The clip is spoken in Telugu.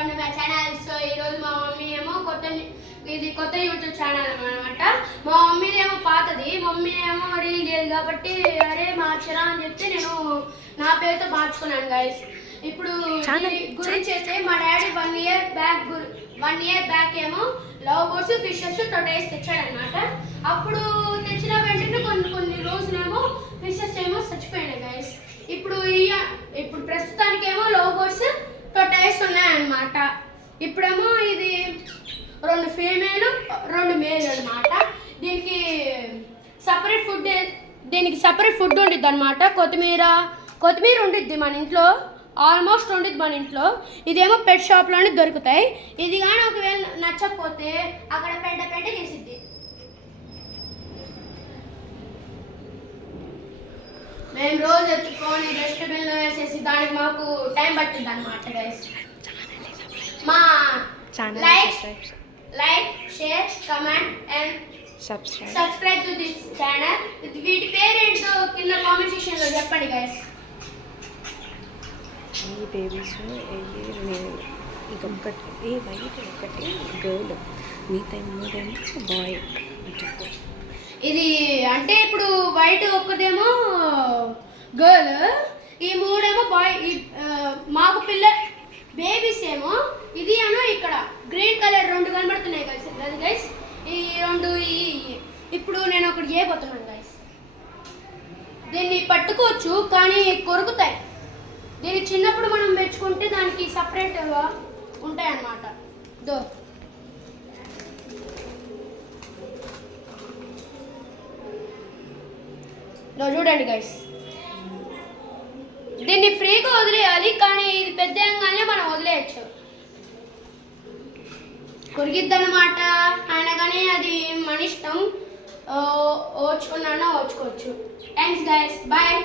Welcome to my channel. So ఈ రోజు మా మమ్మీ ఏమో కొత్త యూట్యూబ్ ఛానల్ అన్నమాట. మా మమ్మీది ఏమో పాతది, మమ్మీ ఏమో రీల్ లేదు కాబట్టి అరే మార్చరా అని చెప్తే నేను నా పేరుతో మార్చుకున్నాను గైస్. ఇప్పుడు గురించి అయితే మా డాడీ 1 ఇయర్ బ్యాక్ ఏమో లవ్ బర్డ్స్, ఫిషెస్, టొటైస్ తెచ్చాడనమాట. అప్పుడు తెచ్చిన వెంటనే కొన్ని రోజులేమో ఫిషెస్ ఏమో చచ్చిపోయినాయి గైస్. ఇప్పుడు ప్రస్తుతానికి ఏమో లవ్ బర్డ్స్, టొటైస్ ఉన్నాయన్నమాట. ఇప్పుడేమో ఇది 2 ఫీమేల్ 2 మేల్ అనమాట. దీనికి సపరేట్ ఫుడ్ ఉండిద్ది అనమాట. కొత్తిమీర ఉండిద్ది మన ఇంట్లో, ఆల్మోస్ట్ ఉండిద్ది మన ఇంట్లో. ఇదేమో పెట్ షాప్లోనే దొరుకుతాయి. ఇది కానీ ఒకవేళ నచ్చకపోతే అక్కడ పెంట చేసిద్ది. మేము రోజు ఎత్తుకొని డస్ట్బిన్లో వేసేసి దానికి మాకు టైం పట్టింది అనమాట గైస్. మా like share comment and subscribe to this channel. వీటి పేరేంటో కింద కామెంట్ సెక్షన్లో చెప్పండి గైస్. ఈ బేబీస్ ఇంకొకటి వైట్, ఒకటి గర్ల్, మిగతా 3 బాయ్. ఇది అంటే ఇప్పుడు వైట్ ఒక్కదేమో గర్ల్, ఈ 3 ఏమో బాయ్. మాకు బేబీస్ ఏమో ఇది అను ఇక్కడ గ్రీన్ కలర్ 2 కనబడుతున్నాయి కదా గైస్. ఈ 2 ఇప్పుడు నేను ఒకటి చేయబోతున్నాను గైస్. దీన్ని పట్టుకోవచ్చు కానీ కొరుకుతాయి. దీన్ని చిన్నప్పుడు మనం పెంచుకుంటే దానికి సపరేట్గా ఉంటాయి అన్నమాట. చూడండి గైస్, దీన్ని ఫ్రీగా వదిలేయాలి కానీ ఇది పెద్దగానే మనం వదిలేయచ్చు. కొరిగిద్దనమాట. అయినా కానీ అది మన ఇష్టం, ఓచుకున్నా ఓచుకోవచ్చు. Thanks guys, bye.